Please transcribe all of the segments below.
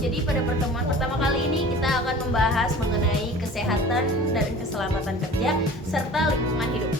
Jadi pada pertemuan pertama kali ini kita akan membahas mengenai kesehatan dan keselamatan kerja serta lingkungan hidup.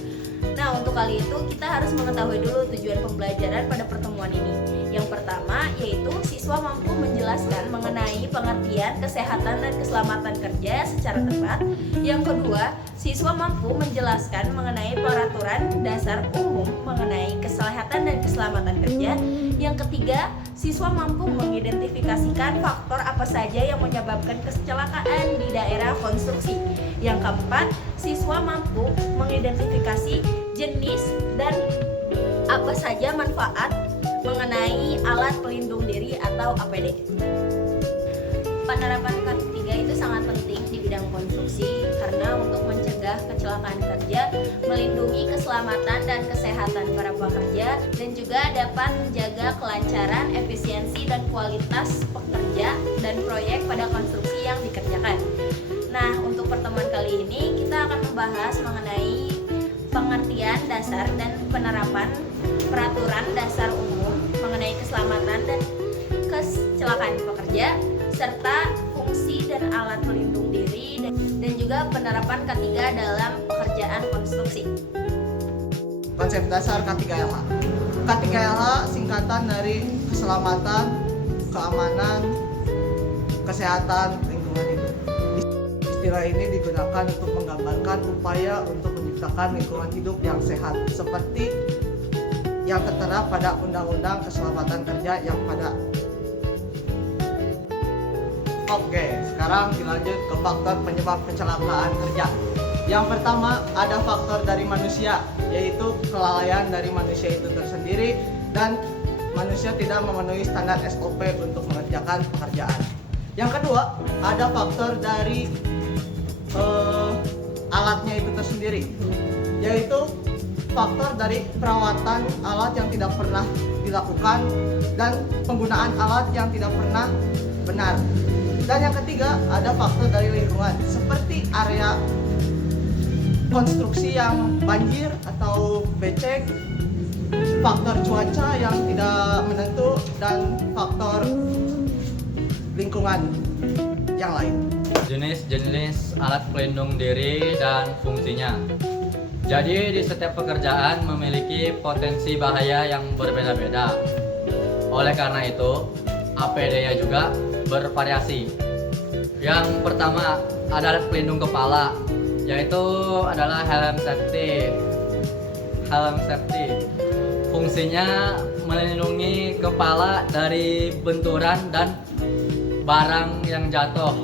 Nah, untuk kali itu kita harus mengetahui dulu tujuan pembelajaran pada pertemuan ini. Yang pertama yaitu siswa mampu menjelaskan mengenai pengertian kesehatan dan keselamatan kerja secara tepat. Yang kedua, siswa mampu menjelaskan mengenai peraturan dasar umum mengenai kesehatan dan keselamatan kerja. Yang ketiga, siswa mampu mengidentifikasikan faktor apa saja yang menyebabkan kecelakaan di daerah konstruksi. Yang keempat, siswa mampu mengidentifikasi jenis dan apa saja manfaat mengenai alat pelindung diri atau APD. Penerapan ketiga itu sangat penting di bidang konstruksi karena untuk mencegah kecelakaan kerja, melindungi keselamatan dan kesehatan para pekerja, dan juga dapat menjaga kelancaran, efisiensi, dan kualitas pekerja dan proyek pada konstruksi yang dikerjakan. Nah, untuk pertemuan kali ini kita akan membahas mengenai pengertian dasar dan penerapan peraturan dasar umum mengenai keselamatan dan kecelakaan pekerja serta fungsi dan alat pelindung diri dan juga penerapan ketiga dalam pekerjaan konstruksi. Konsep dasar K3LH. K3LH singkatan dari keselamatan, keamanan, kesehatan, lingkungan hidup. Istilah ini digunakan untuk menggambarkan upaya untuk menciptakan lingkungan hidup yang sehat seperti yang tertera pada Undang-Undang Keselamatan Kerja yang pada. Oke, sekarang dilanjut ke faktor penyebab kecelakaan kerja. Yang pertama ada faktor dari manusia, yaitu kelalaian dari manusia itu tersendiri dan manusia tidak memenuhi standar SOP untuk mengerjakan pekerjaan. Yang kedua ada faktor dari alatnya itu tersendiri, yaitu faktor dari perawatan alat yang tidak pernah dilakukan dan penggunaan alat yang tidak pernah benar. Dan yang ketiga ada faktor dari lingkungan seperti area konstruksi yang banjir atau becek, faktor cuaca yang tidak menentu, dan faktor lingkungan yang lain. Jenis-jenis alat pelindung diri dan fungsinya. Jadi di setiap pekerjaan memiliki potensi bahaya yang berbeda-beda. Oleh karena itu, APD-nya juga bervariasi. Yang pertama ada alat pelindung kepala, yaitu adalah helm safety. Helm safety fungsinya melindungi kepala dari benturan dan barang yang jatuh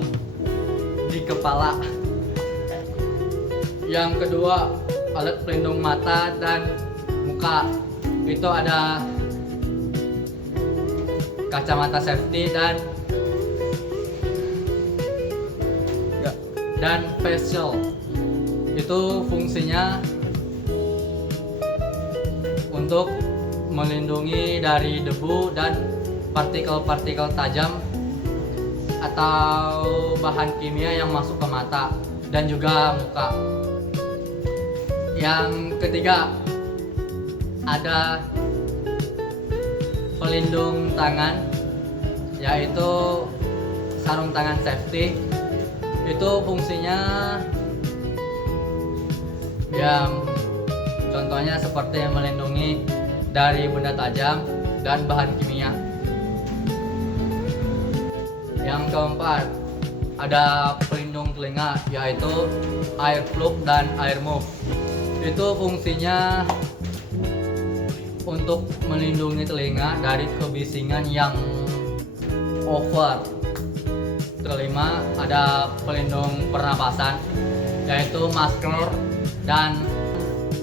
di kepala. Yang kedua, alat pelindung mata dan muka. Itu ada kacamata safety dan face shield. Itu fungsinya untuk melindungi dari debu dan partikel-partikel tajam atau bahan kimia yang masuk ke mata dan juga muka. Yang ketiga ada pelindung tangan, yaitu sarung tangan safety. Itu fungsinya contohnya seperti melindungi dari benda tajam dan bahan kimia. Yang keempat ada pelindung telinga, yaitu ear plug dan ear muff. Itu fungsinya untuk melindungi telinga dari kebisingan yang over. Kelima ada pelindung pernapasan, yaitu masker dan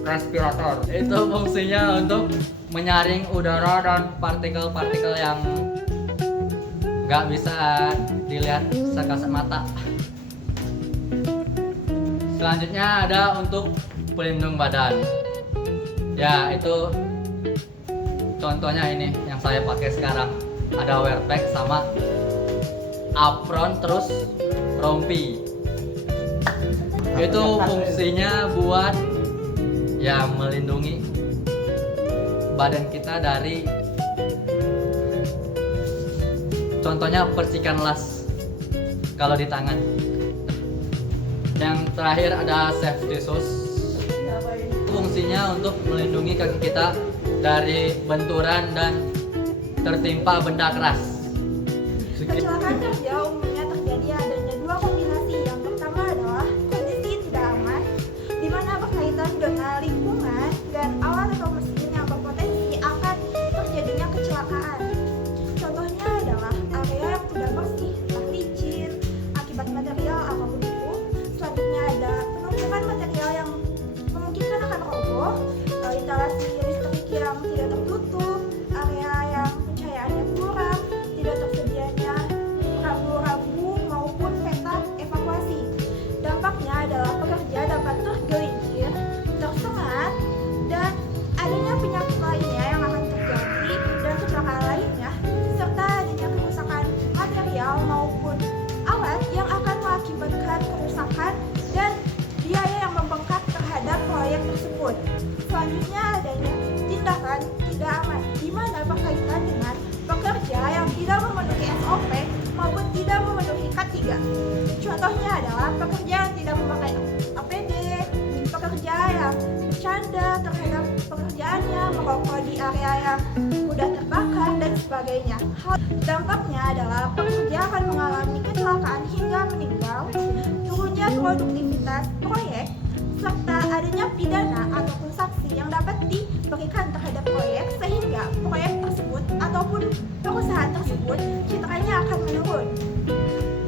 respirator. Itu fungsinya untuk menyaring udara dan partikel-partikel yang nggak bisa dilihat sekasat mata. Selanjutnya ada untuk pelindung badan. Ya, itu contohnya ini yang saya pakai sekarang. Ada wear pack sama apron terus rompi. Itu fungsinya buat ya melindungi badan kita dari contohnya percikan las kalau di tangan. Yang terakhir ada safety shoes. Fungsinya untuk melindungi kaki kita dari benturan dan tertimpa benda keras. Kecelakaan kerja umumnya terjadi adanya dua kombinasi. Yang pertama adalah kondisi tidak aman, di mana berkaitan dengan lingkungan dan alat atau mesin yang berpotensi akan terjadinya kecelakaan. Contohnya adalah area yang tidak bersih, entah licin, akibat material apapun itu. Selanjutnya ada penumpukan material yang memungkinkan akan roboh, instalasi listrik yang tidak tertutup, area yang pencahayaannya kurang, tidak tersedianya rambu-rambu maupun peta evakuasi. Dampaknya adalah pekerja dapat tergelincir, tersengat, dan adanya penyakit lainnya yang akan terjadi dan kecelakaan lainnya, serta adanya kerusakan material maupun alat yang akan mengakibatkan kerusakan dan biaya yang membengkak terhadap proyek tersebut. Selanjutnya adanya tindakan tidak aman, di mana berkaitan dengan pekerja yang tidak memenuhi SOP maupun tidak memenuhi K3. Contohnya adalah pekerja yang tidak memakai APD, pekerja yang bercanda terhadap pekerjaannya, merokok di area yang mudah terbakar, dan sebagainya. Dampaknya adalah pekerja akan mengalami kecelakaan hingga meninggal, turunnya produktivitas proyek, serta adanya pidana ataupun sanksi yang dapat diberikan terhadap proyek, sehingga proyek tersebut ataupun perusahaan tersebut citranya akan menurun.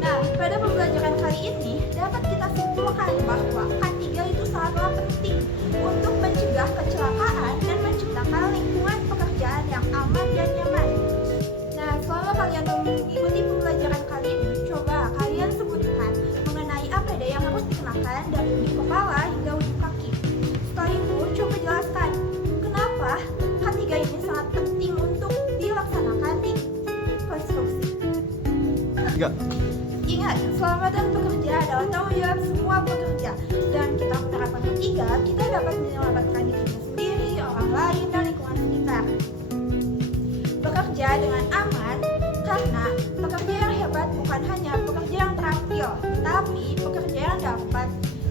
Nah, pada pembelajaran kali ini dapat kita simpulkan bahwa K3 itu sangatlah penting untuk mencegah kecelakaan dan menciptakan lingkungan pekerjaan yang aman dan nyaman. Nah, selama kalian mengikuti pembelajaran kali ini, coba kalian sebutkan mengenai APD yang harus dikenakan dari ujung kepala hingga ujung kaki. Setelah itu, coba jelaskan kenapa K3 ini sangat penting untuk dilaksanakan di konstruksi. Ingat, keselamatan pekerja adalah tanggung jawab semua pekerja, dan kita menerapkan K3, kita dapat menyelamatkan diri sendiri, orang lain, dan lingkungan sekitar. Bekerja dengan aman, karena pekerja yang hebat bukan hanya pekerja yang terampil, tapi pekerja yang dapat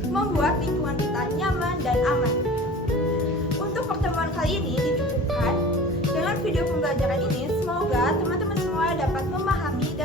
membuat lingkungan kita nyaman dan aman. Untuk pertemuan kali ini dicukupkan dengan video pembelajaran ini. Semoga teman-teman semua dapat memahami dan